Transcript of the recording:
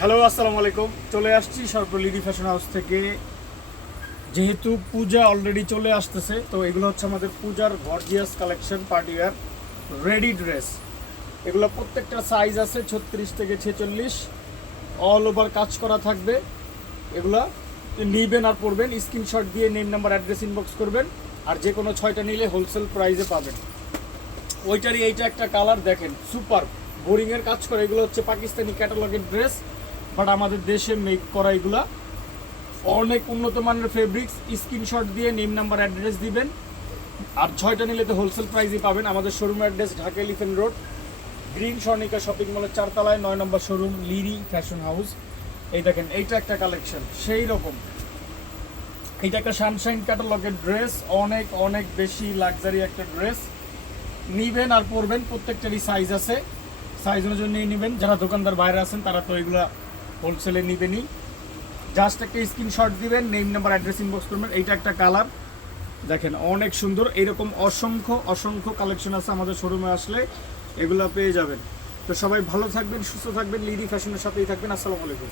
Hello, আসসালামু আলাইকুম। চলে আসছি সর্ব লিডি ফ্যাশন হাউস থেকে। যেহেতু পূজা অলরেডি চলে আসতেছে, তো এগুলো হচ্ছে আমাদের পূজার gorgeous collection, party wear ready dress. এগুলো প্রত্যেকটা সাইজ আছে 36 থেকে 46, অল ওভার কাজ করা থাকবে। এগুলা নিবেন আর পড়বেন, স্ক্রিনশট দিয়ে নেম নাম্বার অ্যাড্রেস ইনবক্স করবেন, আর যে কোনো 6টা নিলে হোলসেল প্রাইসে পাবেন। ওইটারই এইটা একটা কালার দেখেন, সুপার বোরিংয়ের কাজ করে। এগুলো হচ্ছে পাকিস্তানি ক্যাটালগের ড্রেস, বাট আমাদের দেশে মেক করা। এগুলা অনেক উন্নত মানের ফেব্রিক্স। স্ক্রিনশট দিয়ে নেম নাম্বার অ্যাড্রেস দিবেন, আর 6টা নিলে তো হোলসেল প্রাইসই পাবেন। আমাদের showroom address Dhaka elephant road, green Swarnika shopping মলের 4তলায় 9 নম্বর শোরুম, লিডি ফ্যাশন হাউস। এই দেখেন, এইটা একটা কালেকশন সেই রকম। এইটা একটা সানশাইন ক্যাটালগের ড্রেস, অনেক অনেক বেশি লাক্সারি একটা ড্রেস। নিবেন আর পরবেন, প্রত্যেকটারই সাইজ আছে, সাইজ অনুযায়ী নিয়ে নেবেন। যারা দোকানদার বাইরে আছেন তারা তো এগুলা হোলসেলে নিবেনই। জাস্ট একটা স্ক্রিনশট দিবেন, নেম নাম্বার অ্যাড্রেস ইনবক্স করবেন। এইটা একটা কালার দেখেন, অনেক সুন্দর। এরকম অসংখ্য অসংখ্য কালেকশন আছে, আমাদের শোরুমে আসলে এগুলো পেয়ে যাবেন। তো সবাই ভালো থাকবেন, সুস্থ থাকবেন, লিডি ফ্যাশনের সাথেই থাকবেন। আসসালামু আলাইকুম।